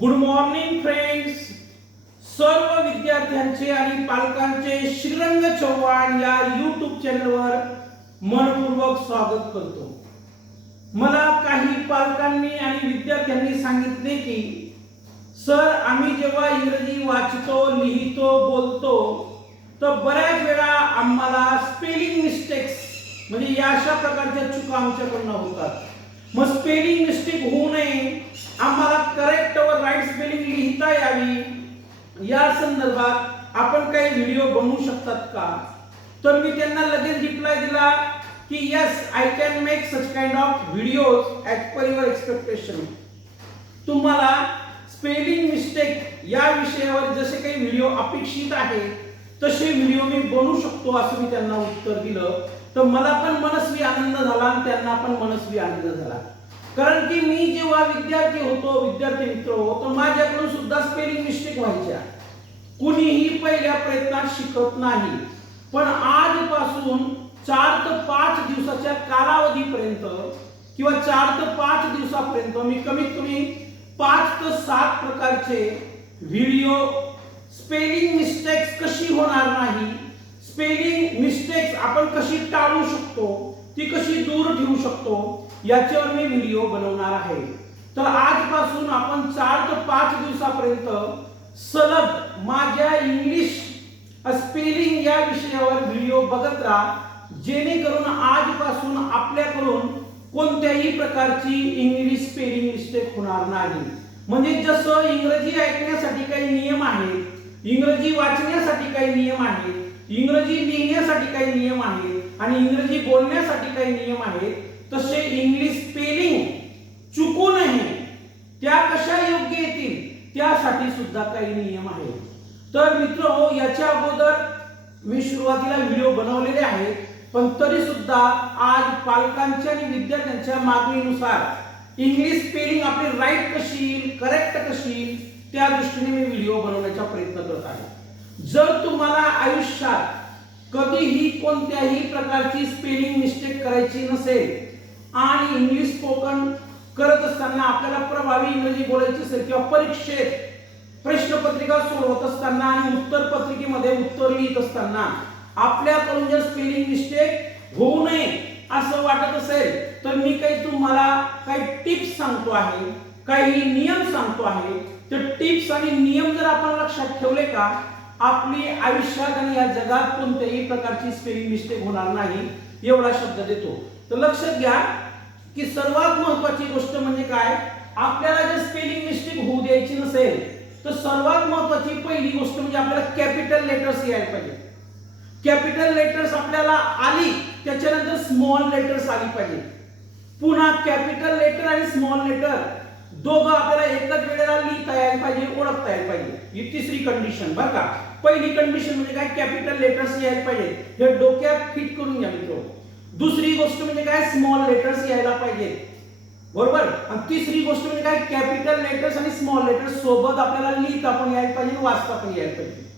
Good morning friends सर्व विद्यार्थ्यांचे आणि पालकांचे श्रीरंग चव्हाण या युट्यूब चॅनलवर मनपूर्वक स्वागत करतो. मला काही पालकांनी आणि विद्यार्थ्यांनी सांगितले की सर आम्ही जेव्हा इंग्रजी वाचतो लिहितो बोलतो तर बऱ्याच वेळा आम्हाला स्पेलिंग मिस्टेक्स म्हणजे या अशा प्रकारच्या चुका आमच्याकडनं होतात. मग स्पेलिंग मिस्टेक होऊ नये आम्हाला करेक्ट व राईट स्पेलिंग लिहिता यावी. या संदर्भात आपण काही व्हिडिओ बनवू शकतात का? तर मी त्यांना लगेच रिप्लाय दिला की yes I can make such kind of videos as per your expectation तुम्हाला स्पेलिंग मिस्टेक या विषयावर जसे काही व्हिडिओ अपेक्षित आहे तसे व्हिडिओ मी बनवू शकतो असं मी त्यांना उत्तर दिलं. तर मला पण मनस्वी आनंद झाला आणि त्यांना पण मनस्वी आनंद झाला. कारण की मी जेव्हा विद्यार्थी होतो विद्यार्थी मित्र होतो माझ्याकडून सुद्धा स्पेलिंग मिस्टेक व्हायच्या. कुणीही पहिल्या प्रयत्नात शिकत नाही. पण आजपासून चार ते पाच दिवसाच्या कालावधीपर्यंत किंवा चार ते पाच दिवसापर्यंत मी कमीत कमी पाच ते सात प्रकारचे व्हिडिओ स्पेलिंग मिस्टेक्स कशी होणार नाही स्पेलिंग मिस्टेक्स आपण कशी टाळू शकतो ती कशी दूर ठेवू शकतो याच्यावर मी व्हिडिओ बनवणार आहे. तर आजपासून आपण चार ते पाच दिवसापर्यंत सलग माझ्या इंग्लिश स्पेलिंग या विषयावर व्हिडिओ बघत राहा. जेणेकरून आजपासून आपल्याकडून कोणत्याही प्रकारची इंग्लिश स्पेलिंग मिस्टेक होणार नाही. म्हणजे जसं इंग्रजी ऐकण्यासाठी काही नियम आहेत इंग्रजी वाचण्यासाठी काही नियम आहेत इंग्रजी लिहिण्यासाठी काही नियम आहेत आणि इंग्रजी बोलण्यासाठी काही नियम आहेत तसे इंग्लिश स्पेलिंग चुकूनही त्या कशा योग्य येतील? त्यासाठी सुद्धा काही नियम आहेत. तर मित्र हो याच्या अगोदर मी सुरुवातीला व्हिडिओ बनवलेले आहेत पण तरी सुद्धा आज पालकांच्या आणि विद्यार्थ्यांच्या मागणीनुसार इंग्लिश स्पेलिंग आपली राईट कशी येईल करेक्ट कशी येईल त्या दृष्टीने मी व्हिडिओ बनवण्याचा प्रयत्न करत आहे. जर तुम्हाला आयुष्यात कधीही कोणत्याही प्रकारची स्पेलिंग मिस्टेक करायची नसेल आणि इंग्लिश स्पोकन करत असताना आपल्याला प्रभावी इंग्रजी बोलायची असेल किंवा परीक्षेत प्रश्नपत्रिका सोडवत असताना आणि उत्तर पत्रिकेमध्ये उत्तर लिहित असताना आपल्याकडून जर स्पेलिंग मिस्टेक होऊ नये असं वाटत असेल तर मी काही तुम्हाला काही टिप्स सांगतो आहे काही नियम सांगतो आहे. तर टिप्स आणि नियम जर आपण लक्षात ठेवले का आपली आयुष्यात आणि या जगात कोणत्याही प्रकारची स्पेलिंग मिस्टेक होणार नाही एवढा शब्द देतो. तर लक्षात घ्या की सर्वात महत्वाची गोष्ट म्हणजे काय? आपल्याला जर स्पेलिंग मिस्टेक होऊ द्यायची नसेल तर सर्वात महत्वाची पहिली गोष्ट म्हणजे आपल्याला कॅपिटल लेटर्स यायला पाहिजे. कॅपिटल लेटर्स आपल्याला आली त्याच्यानंतर स्मॉल लेटर्स आली पाहिजे. पुन्हा कॅपिटल लेटर आणि स्मॉल लेटर दोघं आपल्याला एकच वेळेला लिहिता यायला पाहिजे ओळखता यायला पाहिजे. ही तिसरी कंडिशन बरं का? पहिली कंडिशन म्हणजे काय? कॅपिटल लेटर्स यायला पाहिजे. हे डोक्यात फिट करून घ्या मित्र. दुसरी गोष्ट म्हणजे काय? स्मॉल लेटर्स यायला पाहिजे. बरोबर? आणि तिसरी गोष्ट म्हणजे काय? कॅपिटल लेटर्स आणि स्मॉल लेटर्स सोबत आपल्याला लिहिता पण यायला पाहिजे वाचता पण यायला पाहिजे.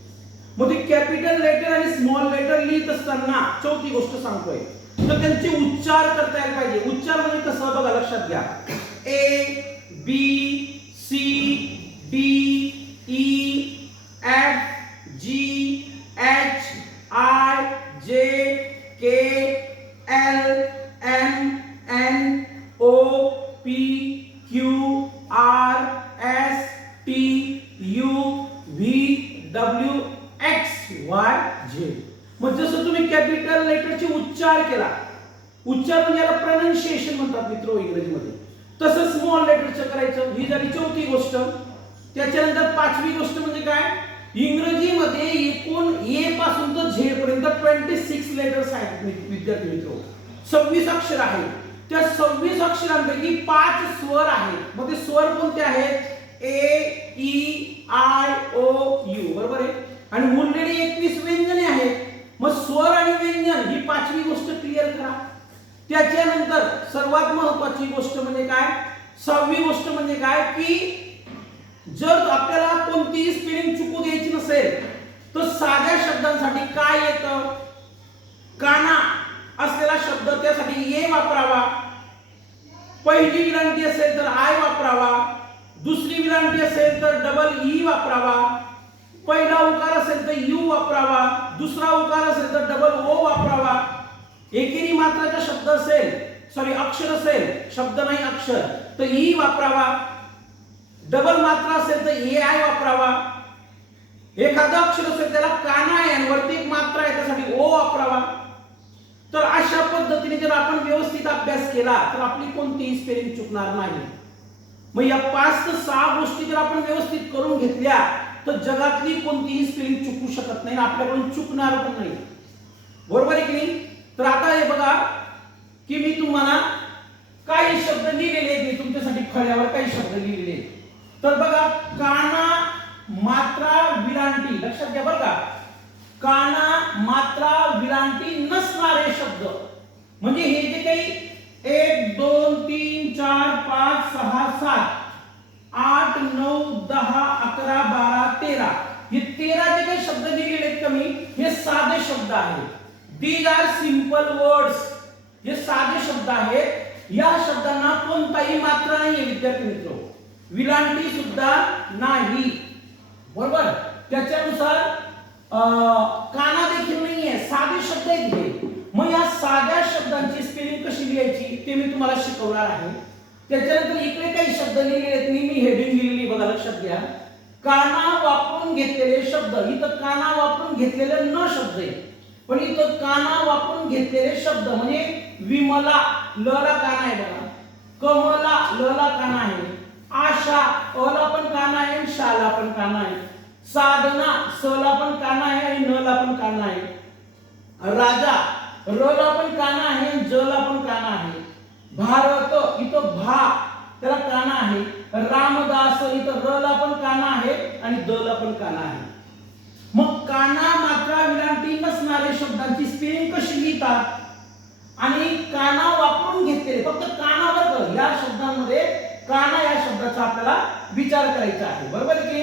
मग ते कॅपिटल लेटर आणि स्मॉल लेटर लिहित असताना चौथी गोष्ट सांगतोय. तर त्यांचे उच्चार करता यायला पाहिजे. उच्चार म्हणजे कसं? बघा लक्षात घ्या. ए बी म्हणतात मित्र इंग्रजीमध्ये. तसं स्मॉल लेटरचं करायचं ही झाली चौथी गोष्ट. त्याच्यानंतर पाचवी गोष्ट म्हणजे काय? इंग्रजीमध्ये एकूण ए पासून तर झे पर्यंत ट्वेंटी सिक्स लेटर्स आहेत विद्यार्थी मित्र. सव्वीस अक्षर आहेत. त्या सव्वीस अक्षरांपैकी पाच स्वर आहेत. मग ते स्वर कोणते आहेत? A E I O U बरोबर आहे? आणि उरलेली एकवीस व्यंजने आहेत. मग स्वर आणि व्यंजन ही पाचवी गोष्ट क्लिअर करा. त्याच्यानंतर सर्वात महत्वाची गोष्ट म्हणजे काय? सहावी गोष्ट म्हणजे काय? की जर आपल्याला कोणतीही स्पेलिंग चुकू द्यायची नसेल तर साध्या शब्दांसाठी काय येतं? काना असलेला शब्द त्यासाठी ये वापरावा. पहिली विनंती असेल तर आय वापरावा. दुसरी विलांटी असेल तर डबल ई e वापरावा. पहिला उकार असेल तर यू वापरावा. दुसरा उकार असेल तर डबल ओ वापरावा. एकेरी मात्राचा शब्द असेल सॉरी अक्षर असेल शब्द नाही अक्षर तर ई वापरावा. डबल मात्रा असेल तर ए आय वापरावा. एखादं अक्षर असेल त्याला काना आहे वरती एक मात्रा आहे त्यासाठी ओ वापरावा. तर अशा पद्धतीने जर आपण व्यवस्थित अभ्यास केला तर आपली कोणतीही स्पेलिंग चुकणार नाही. मग या पाच ते सहा गोष्टी जर आपण व्यवस्थित करून घेतल्या तर जगातली कोणतीही स्पेलिंग चुकू शकत नाही आपल्याकडून चुकणार पण नाही. बरोबर आहे की नाही? तर आता हे बघा की मी तुम्हाला काही शब्द लिहिलेले आहेत मी तुमच्यासाठी फळ्यावर काही शब्द लिहिलेले आहेत. तर बघा काना मात्रा विरांटी लक्षात घ्या बरं का. काना मात्रा विरांटी नसणारे शब्द. म्हणजे हे जे काही एक दोन तीन चार पाच सहा सात आठ नऊ दहा अकरा बारा तेरा. हे तेरा जे काही शब्द लिहिलेले आहेत कमी हे साधे शब्द आहेत. दीज आर सिंपल वर्ड्स हे साधे शब्द आहेत. या शब्दांना कोणताही मात्रा नाहीये विद्यार्थी मित्र. विलांटी सुद्धा नाही. बरोबर? त्याच्यानुसार अं, काना देखील नाहीये. साधे शब्द आहेत मग या साध्या शब्दांची स्पेलिंग कशी लिहायची ते मी तुम्हाला शिकवणार आहे. त्याच्यानंतर इकडे काही शब्द लिहिलेले आहेत. मी हेडिंग लिहिलेली बघा लक्षात घ्या. काना वापरून घेतलेले शब्द. इथं काना वापरून घेतलेले न शब्द आहे. पण इथं काना वापरून घेतलेले शब्द म्हणजे विमला लला काना आहे बघा. कमला लला काना आहे. आशा अला पण काना आहे आणि शाला पण काना आहे. साधना सला पण काना आहे आणि नला पण काना आहे. राजा रला पण काना आहे आणि जला पण काना आहे. भारत इथं भा त्याला काना आहे. रामदास इथं रला पण काना आहे आणि दला पण काना आहे. मग काना मात्रा विरांटी नसणारे शब्दांची स्पेलिंग कशी लिहितात? आणि काना वापरून घेतलेले फक्त काना या शब्दांमध्ये काना या शब्दाचा आपल्याला विचार करायचा आहे. बरोबर की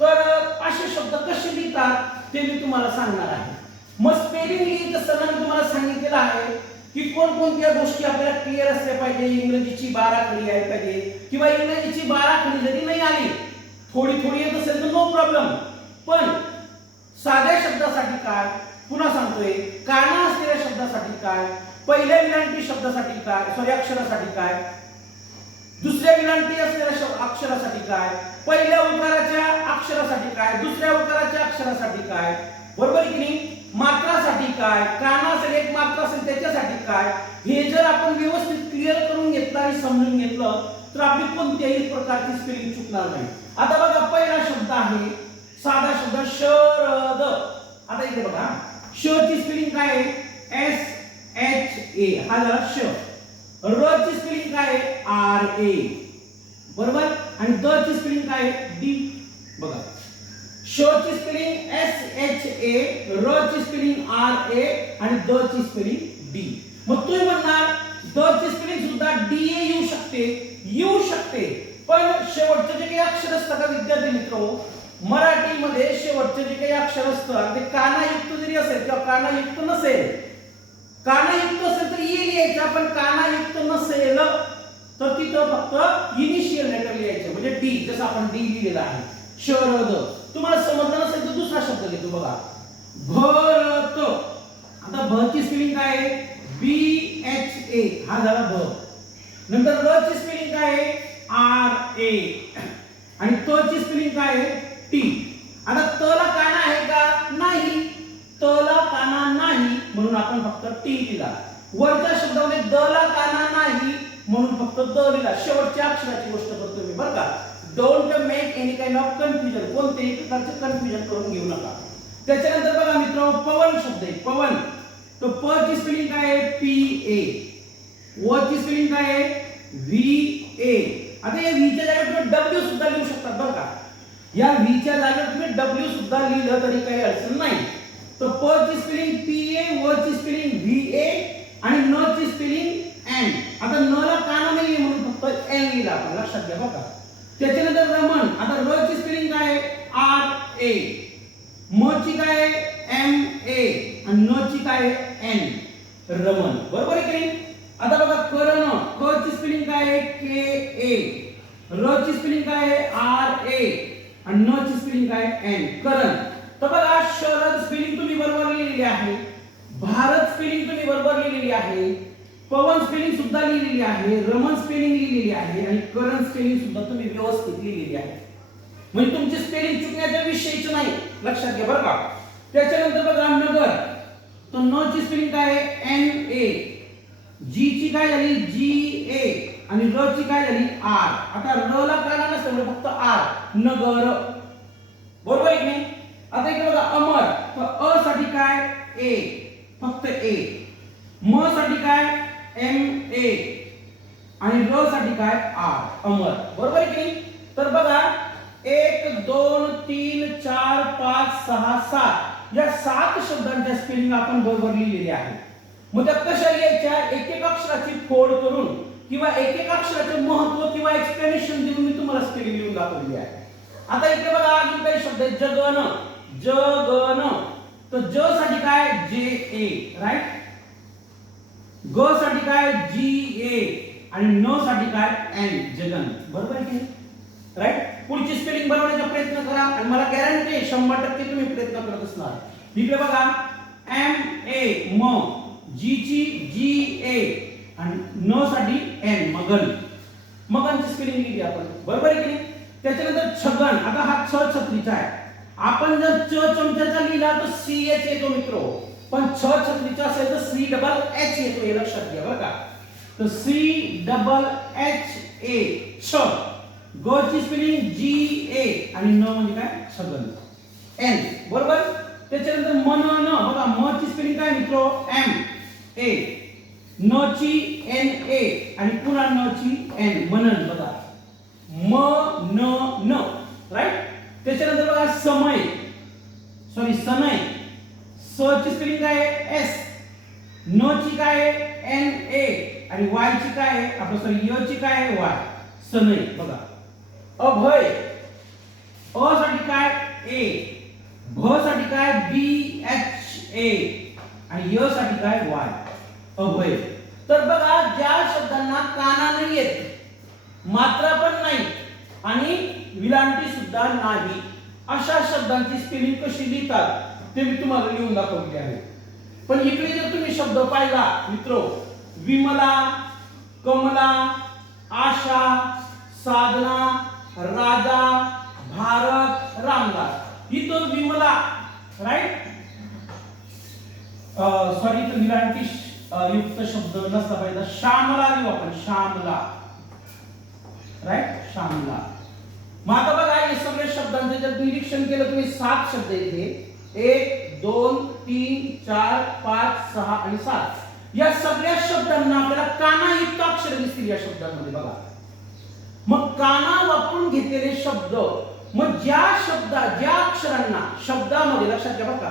तर असे शब्द कसे लिहितात ते मी तुम्हाला सांगणार आहे. मग स्पेलिंग लिहित असताना मी तुम्हाला सांगितलेलं आहे की कोणकोणत्या गोष्टी आपल्याला क्लिअर असल्या पाहिजे इंग्रजीची बाराखडी आली पाहिजे. किंवा इंग्रजीची बाराखडी जरी नाही आली थोडी थोडी येत असेल तर नो प्रॉब्लेम पण साध्या शब्दासाठी काय? पुन्हा सांगतोय. काना असलेल्या शब्दासाठी काय? पहिल्या विलांटी शब्दासाठी काय? सॉरी अक्षरासाठी काय? दुसऱ्या विलांटी असलेल्या अक्षरासाठी काय? पहिल्या उकाराच्या अक्षरासाठी काय? दुसऱ्या उकाराच्या अक्षरासाठी काय? बरोबर की नाही? मात्रासाठी काय? काना असेल एक मात्रा असेल त्याच्यासाठी काय? हे जर आपण व्यवस्थित क्लिअर करून घेतलं आणि समजून घेतलं तर आपली कोणत्याही प्रकारची स्पेलिंग चुकणार नाही. आता बघा पहिला शब्द आहे साधा शब्द शरद. आता इथे बघा. श ची स्पेलिंग काय आहे? एस एच ए हा झाला श. र ची स्पेलिंग काय आहे? आर ए बरोबर? आणि द ची स्पेलिंग काय आहे? डी बघा. श ची स्पेलिंग एस एच ए र ची स्पेलिंग आर ए आणि द ची स्पेलिंग डी मग तुम्ही म्हणणार द ची स्पेलिंग सुद्धा डी ए येऊ शकते. येऊ शकते. पण शेवटचे जे काही अक्षर असतात का विद्यार्थी मित्र हो, मराठीमध्ये शेवटचे जे काही अक्षर असतं ते कानायुक्त जरी असेल किंवा कानायुक्त नसेल कानायुक्त असेल तर ई लिहायचं पण कानायुक्त नसेल तर तिथं फक्त इनिशियल लेटर लिहायचं. म्हणजे डी जसं आपण डी लिहिलेला आहे. शरद. तुम्हाला समजलं नसेल तर दुसरा शब्द घेतो बघा. भरत. आता भ ची स्पेलिंग काय आहे? बी एच ए हा झाला भ. नंतर र ची स्पेलिंग काय आहे? आर ए आणि त ची स्पेलिंग काय आहे टी आता त ला काना आहे का नाही त ला काना नाही म्हणून आपण फक्त टी दिला. वरच्या शब्दामध्ये द ला काना नाही म्हणून फक्त द दिला. शेवटच्या अक्षराची गोष्ट करतो मी बरं का? Don't make any kind of confusion कोणतेही प्रकारचे कन्फ्युजन करून घेऊ नका. त्याच्यानंतर बघा मित्र पवन शब्द आहे. पवन. तो प ची स्पेलिंग काय आहे? पी ए व ची स्पेलिंग काय आहे? व्ही ए आता या व्हीच्या जागेवर तुम्ही डब्ल्यू सुद्धा लिहू शकता बरं का? या व्हीच्या जागेवर तुम्ही डब्ल्यू सुद्धा लिहिलं तरी काही अडचण नाही. तर प ची स्पेलिंग पी ए व ची स्पेलिंग व्ही ए आणि न ची स्पेलिंग एन आता न ला काना नाही म्हणून फक्त एन लिहिला आपण लक्षात घ्या बघा. त्याच्यानंतर रमण आता र ची स्पेलिंग काय आहे? आर ए म ची काय आहे? एम ए आणि न ची काय आहे? एन रमण. बरोबर आहे की आता बघा करण क ची स्पेलिंग काय आहे? के ए र ची स्पेलिंग काय आहे? आणि न ची स्पेलिंग काय एन करण. तर बघा शरद स्पेलिंग तुम्ही बरोबर लिहिलेली आहे भारत स्पेलिंग तुम्ही बरोबर लिहिलेली आहे पवन स्पेलिंग सुद्धा लिहिलेली आहे रमन स्पेलिंग लिहिलेली आहे आणि करण स्पेलिंग सुद्धा तुम्ही व्यवस्थित लिहिलेली आहे. म्हणजे तुमची स्पेलिंग चुकण्याच्या विषयीच नाही लक्षात घ्या बरं का. त्याच्यानंतर बघा नगर. तर न ची स्पेलिंग काय आहे? एन ए जी ची काय झाली? जी ए आणि र ची काय झाली? आर आता र ला काय नसतं फक्त आर नगर. बरोबर आहे की नाही? आता इकडे बघा अमर. तर अ साठी काय? ए. फक्त ए. म साठी काय? M A. आणि र साठी काय? आर. अमर. बरोबर आहे की नाही? तर बघा एक दोन तीन चार पाच सहा सात. या सात शब्दांच्या स्पेलिंग आपण बरोबर लिहिलेले आहे. मग त्या कशा लिहायच्या? एक एक अक्षराची फोड करून किंवा एक एक अक्षराचे महत्त्व किंवा एक्सप्लेनेशन देऊन मी तुम्हाला स्पेलिंग लिहून दाखवली आहे. आता इथे बघा अजून काही शब्द आहेत. जगन जगन. तर ज साठी काय? जे ए राईट ग साठी काय? जी ए. आणि न साठी काय? एन जगन. बरोबर आहे की राईट पुढची स्पेलिंग बनवण्याचा प्रयत्न करा आणि मला गॅरंटी शंभर टक्के तुम्ही प्रयत्न करत असणार. इकडे बघा. एम ए म. जी ची जी ए आणि न साठी एन मगन. मगनची स्पेलिंग लिहिली आपण. बरोबर आहे की त्याच्यानंतर छगन. आता हा छ छत्रीचा आहे. आपण जर च चमच्याचा लिहिला तर सी एच येतो मित्र. पण छ छत्रीचा असेल तर सी डबल एच येतो हे लक्षात घ्या बरं का. तर सी डबल एच ए छ. ग ची स्पेलिंग जी ए आणि न म्हणजे काय? छगन एन. बरोबर? त्याच्यानंतर मन न बघा म ची स्पेलिंग काय मित्र? एम. ए. न ची एन ए आणि पुन्हा न ची एन. मनन बघा म न न राईट त्याच्यानंतर बघा समय सॉरी सनय स ची स्पेलिंग काय आहे? एस न ची काय आहे? एन ए आणि वाय ची काय आहे? आपलं सॉरी य ची काय आहे? वाय सनय बघा. अभय अ साठी काय? ए भ साठी काय? बी एच ए आणि य साठी काय? वाय अभय. तर बघा ज्या शब्दांना काना नाही येत मात्रा पण नाही आणि विलांटी सुद्धा नाही. अशा शब्दांची स्पेलिंग कशी लिहितात ते मी तुम्हाला लिहून दाखवले आहे पण इकडे जर तुम्ही शब्द पाहिला मित्र विमला कमला आशा साधना राजा भारत रामदास इथं विमला राईट सॉरी इथं विलांटी युक्त शब्द नसता पाहिजे. श्यामला लिहू आपण श्यामला. राईट श्यामला. मग आता बघा हे सगळे शब्दांचे जर निरीक्षण केलं तुम्ही सात शब्द इथे. एक दोन तीन चार पाच सहा आणि सात. या सगळ्या शब्दांना आपल्याला काना इतका अक्षर दिसतील या शब्दांमध्ये बघा. मग काना वापरून घेतलेले शब्द मग ज्या शब्दा ज्या अक्षरांना शब्दामध्ये लक्षात घ्या बघा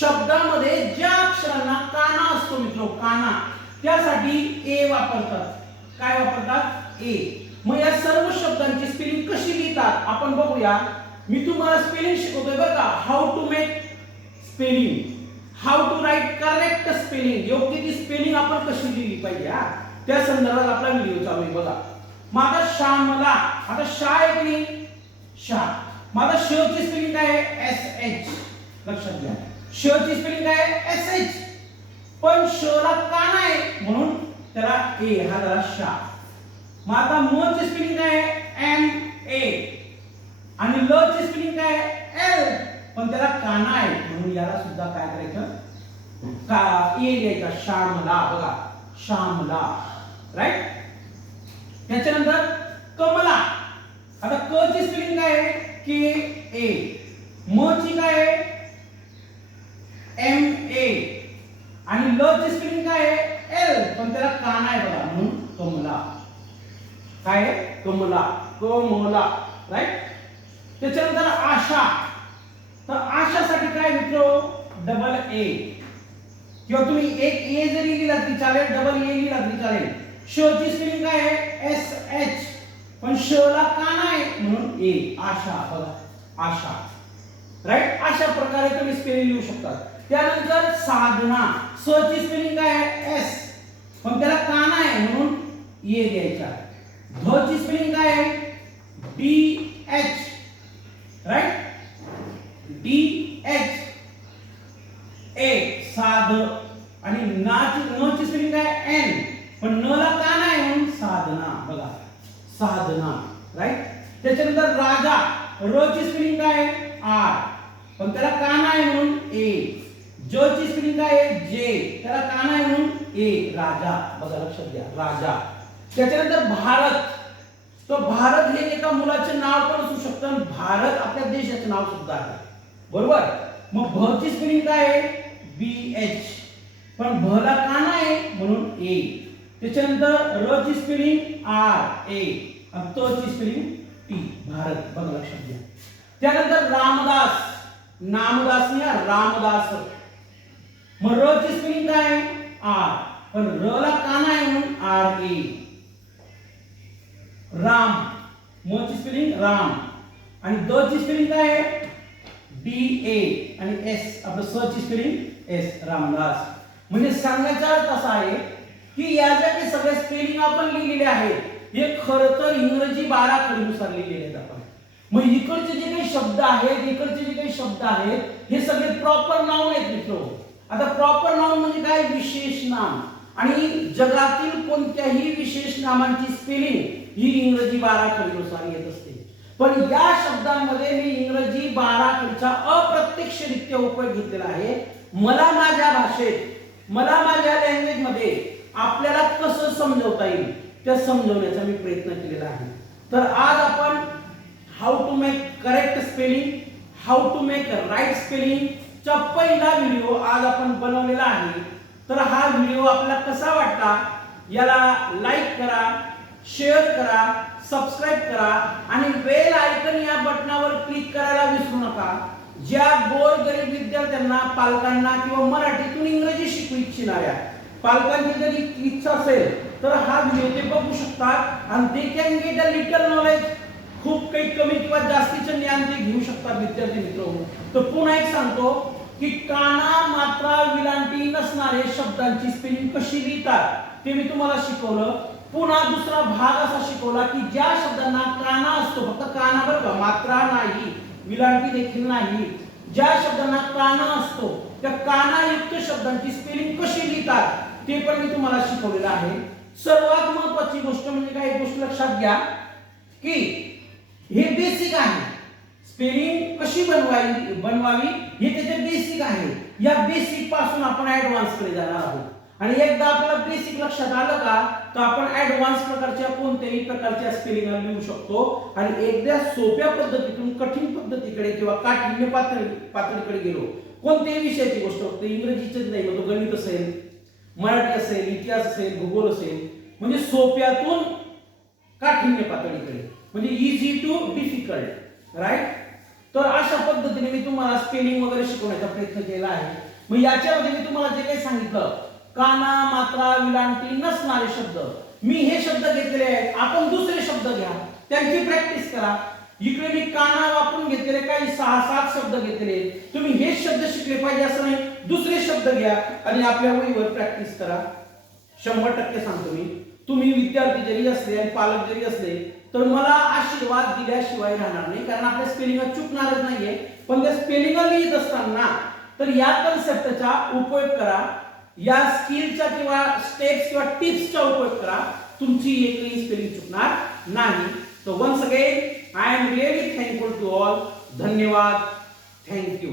शब्दामध्ये ज्या अक्षरांना काना असतो मित्र काना त्यासाठी ए वापरतात. काय वापरतात? ए. मग या सर्व शब्दांची स्पेलिंग कशी लिहितात? आपण बघूया. मी तुम्हाला स्पेलिंग शिकवतोय बरं का. How to make spelling how to write correct spelling योग्य ती स्पेलिंग आपण कशी लिहिली पाहिजे हा? त्या संदर्भात आपला व्हिडिओ चालू आहे. बघा. माझा शा मला. आता शा आहे की नाही? शा. माझा श ची स्पेलिंग काय आहे? एस एच लक्षात घ्या. श ची स्पेलिंग काय आहे? एस एच पण श ला नाही? म्हणून त्याला ए हा झाला शा. मग आता म ची स्पेलिंग काय आहे एम ए. आणि ल ची स्पेलिंग काय एल. पण त्याला काना आहे म्हणून याला सुद्धा काय करायचं? का ए लिहायचा श्यामला. बघा श्यामला. राईट त्याच्यानंतर कमला. आता क ची स्पेलिंग काय आहे? के ए म ची काय आहे? एम ए आणि ल ची स्पेलिंग काय आहे? एल पण त्याला काना आहे बघा म्हणून कमला. काय आहे? कमला. कमला. राईट त्याच्यानंतर आशा. तर आशासाठी काय मित्र हो? डबल ए किंवा तुम्ही एक ए जरी लिहिला तरी चालेल डबल ए लिहिला तरी चालेल. श ची स्पेलिंग काय आहे? एस एच पण श ला काना आहे म्हणून ए आशा. बघा. आशा. राईट अशा प्रकारे तुम्ही स्पेलिंग लिहू शकता. त्यानंतर साधना. स ची स्पेलिंग काय आहे? एस पण त्याला काना आहे म्हणून ए द्यायचा. ध स्प्रिंग स्पेलिंग काय आहे? D H right D H A साध आणि ना न ची स्पेलिंग काय? एन पण न ला का नाही म्हणून साधना. बघा. साधना. राईट त्याच्यानंतर राजा र ची स्पेलिंग काय आर पण त्याला का नाही म्हणून ए ज ची स्पेलिंग काय जे त्याला का नाही म्हणून ए राजा. बघा लक्षात घ्या. राजा. त्याच्यानंतर भारत. तो भारत हे एका मुलाचे नाव पण असू शकतं आणि भारत आपल्या देशाचे नाव सुद्धा आहे. बरोबर? मग भ स्पेलिंग काय आहे? बी एच पण भ ला काना आहे म्हणून ए त्याच्यानंतर र ची स्पेलिंग आर ए आणि त ची स्पेलिंग टी भारत. बघा लक्षात घ्या. त्यानंतर रामदास. नामदास नाही रामदास. मग र ची स्पेलिंग काय आहे? आर पण र ला काना आहे म्हणून आर ए राम. म ची स्पेलिंग राम. आणि द ची स्पेलिंग काय आहे? डी ए आणि एस आपलं स ची स्पेलिंग एस रामदास. म्हणजे सांगण्याचा अर्थ असा आहे की या ज्या काही सगळे स्पेलिंग आपण लिहिलेले आहेत हे खरं तर इंग्रजी बारा कडीनुसार लिहिलेले आहेत आपण. मग इकडचे जे काही शब्द आहेत इकडचे जे काही शब्द आहेत हे सगळे प्रॉपर नाउन आहेत मित्र. आता प्रॉपर नाउन म्हणजे काय? विशेष नाम. आणि जगातील कोणत्याही विशेष नामांची स्पेलिंग ही इंग्रजी बारा कडीनुसार येत असते. पण या शब्दांमध्ये मी इंग्रजी बारा कडीचा अप्रत्यक्षरित्या उपयोग घेतलेला आहे. मला माझ्या भाषेत मला माझ्या लँग्वेजमध्ये आपल्याला कसं समजवता येईल ते समजवण्याचा मी प्रयत्न केलेला आहे. तर आज आपण how to make correct spelling how to make right spelling चा पहिला व्हिडिओ आज आपण बनवलेला आहे. तर हा व्हिडिओ आपल्याला कसा वाटला याला लाईक करा शेअर करा सबस्क्राईब करा आणि बेल आयकन या बटनावर क्लिक करायला विसरू नका. ज्या गोर गरीब विद्यार्थ्यांना पालकांना किंवा मराठीतून इंग्रजी शिकू इच्छिणाऱ्या पालकांची जरी इच्छा असेल तर हा व्हिडिओ ते बघू शकतात आणि they can get a little knowledge खूप काही कमी किंवा जास्तीचे ज्ञान ते घेऊ शकतात विद्यार्थी मित्र तर पुन्हा एक सांगतो की काना मात्रा विलांटी नसणारे शब्दांची स्पेलिंग कशी लिहितात ते मी तुम्हाला शिकवलं. पुन्हा दुसरा भाग असा शिकवला की ज्या शब्दांना काना असतो फक्त काना बरं का मात्रा नाही विलांटी देखील नाही. ज्या शब्दांना काना असतो त्या कानायुक्त शब्दांची स्पेलिंग कशी लिहितात ते पण मी तुम्हाला शिकवलेलं आहे. सर्वात महत्वाची गोष्ट म्हणजे काय एक गोष्ट लक्षात घ्या की हे बेसिक आहे. स्पेलिंग कशी बनवावी बनवावी हे त्याचे बेसिक आहे. या बेसिकपासून आपण ऍडव्हान्सकडे जाणार आहोत. आणि एकदा आपल्याला बेसिक लक्षात आलं का तर आपण ऍडव्हान्स प्रकारच्या कोणत्याही प्रकारच्या स्पेलिंग लिहू शकतो. आणि एकदा सोप्या पद्धतीतून कठीण पद्धतीकडे किंवा काठिण्य पातळी पातळीकडे गेलो कोणत्याही विषयाची गोष्ट फक्त इंग्रजीचीच नाही मग गणित असेल मराठी असेल इतिहास असेल भूगोल असेल म्हणजे सोप्यातून काठिण्य पातळीकडे म्हणजे इझी टू डिफिकल्ट राईट तर अशा पद्धतीने मी तुम्हाला स्पेलिंग वगैरे शिकवण्याचा प्रयत्न केला आहे. मग याच्यामध्ये मी तुम्हाला जे काही सांगितलं काना मात्रा विलांटी नसणारे शब्द. मी हे शब्द घेतलेले आहेत आपण दुसरे शब्द घ्या. त्यांची प्रॅक्टिस करा. इकडे मी काना वापरून घेतलेले काही सहा सात शब्द घेतलेले तुम्ही हे शब्द शिकले पाहिजे असं नाही. दुसरे शब्द घ्या आणि आपल्या वहीवर प्रॅक्टिस करा. शंभर टक्के सांगतो मी. तुम्ही विद्यार्थी जरी असले आणि पालक जरी असले तर मला आशीर्वाद दिल्याशिवाय राहणार नाही. कारण आपल्या स्पेलिंग चुकणारच नाहीये. पण त्या स्पेलिंग लिहित असताना तर या कन्सेप्टचा उपयोग करा. या स्किलचा किंवा स्टेप्स किंवा टिप्सचा उपयोग करा. तुमची एकही स्पेलिंग चुकणार नाही. तर once again I am really thankful to all धन्यवाद. Thank you